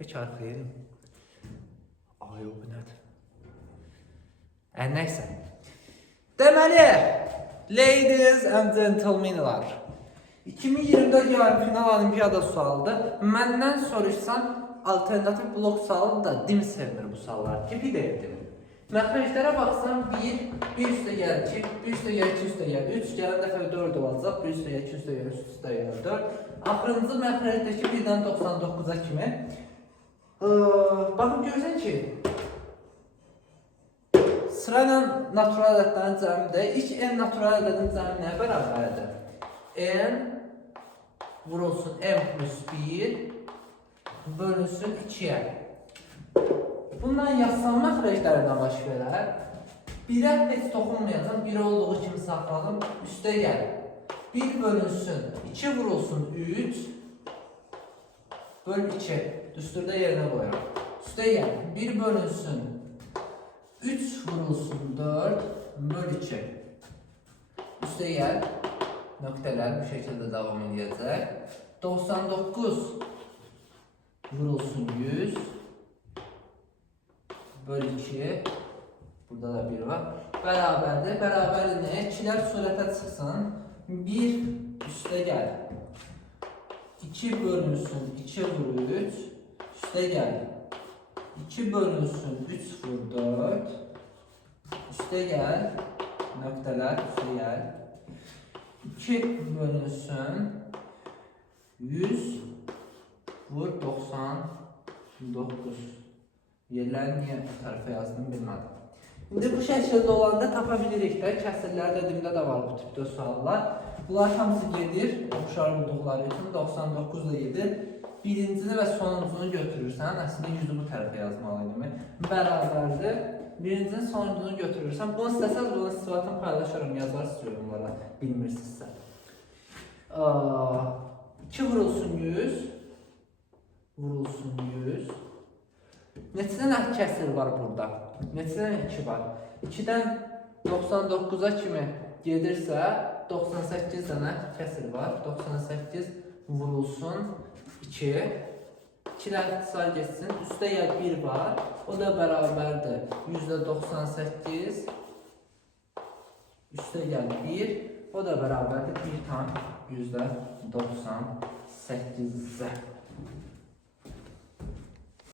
Hiç arkaya ay o bu nədir? Neyse. Deməli, ladies and gentlemenlar, 2024 yarım final olimpiyada sualıdır. Məndən soruşsan, alternatif blok sualı da dim sevmir bu suallar. Tipi deyildim. Məxrəclərə baxsan 1, 1 üstə gəl 2, 1 üstə gəl 2 üstə gəl 3, gələn dəfə 4 olacaq, 1 üstə gəl 2 üstə gəl 3 üstə gəl 4. Axırıncı məxrəcdəki 1-dən 99-a kimi. Baxın görürsən ki, sırayla natural ədədlərin cəmidir. İlk n natural ədədin cəmi nəyə bərabərdir? N vurulsun n plus 1 bölünsün 2-yə. Bundan yazsam məxrəclərindən baş verər. 1-ə heç toxunmayacaq, 1 olduğu kimi saxladım, üstə gəl. 1 bölünsün, 2 vurulsun 3 böl 2. Düsturda yerinə qoyuram. Üstə gəl, 1 bölünsün 3 vurulsun 4 böl 2. Üstə gəl, nöqtələr bu şəkildə davam edəcək. 99 vurulsun 100 böl 2. Burada da 1 var. Bərabərdir. Bərabərdir nəyə? 2'lər surətə çıxsın. 1 üstə gəl. 2 bölünsün 2 vur 3. Üstə gəl. 2 bölünsün 3 vur 4. Üstə gəl. Nöqtələr üstə gəl. 2 bölünsün 100 vur 99. Yerləri niyə bu tərəfə yazdım bilmədim. İndi bu şəkildə olanda tapa bilirik də, kəsirlər dediyimdə də var bu tipdə suallar. Bunlar hamısı gedir, oxşar olduqları üçün 99 da gedir. Birincini və sonuncunu götürürsən, əslində 100'ü bu tərəfə yazmalıydım. Bərabərdir. Birincinin sonuncunu götürürsən, bunu istəsəz bunun istifatını paylaşırım, yazar yorumlara, bilmirsinizsə. 2 vurulsun 100 vurulsun 100. Neçə dənə kəsir var burada? Neçə dənə 2 var? 2'dən 99'a kimi gedirsə 98 dənə kəsir var. 98 vurulsun 2. 2'lər say geçsin. Üstə gəl 1 var. O da bərabərdir. %98. Üstə gəl 1. O da bərabərdir. 1 tam %98'ə.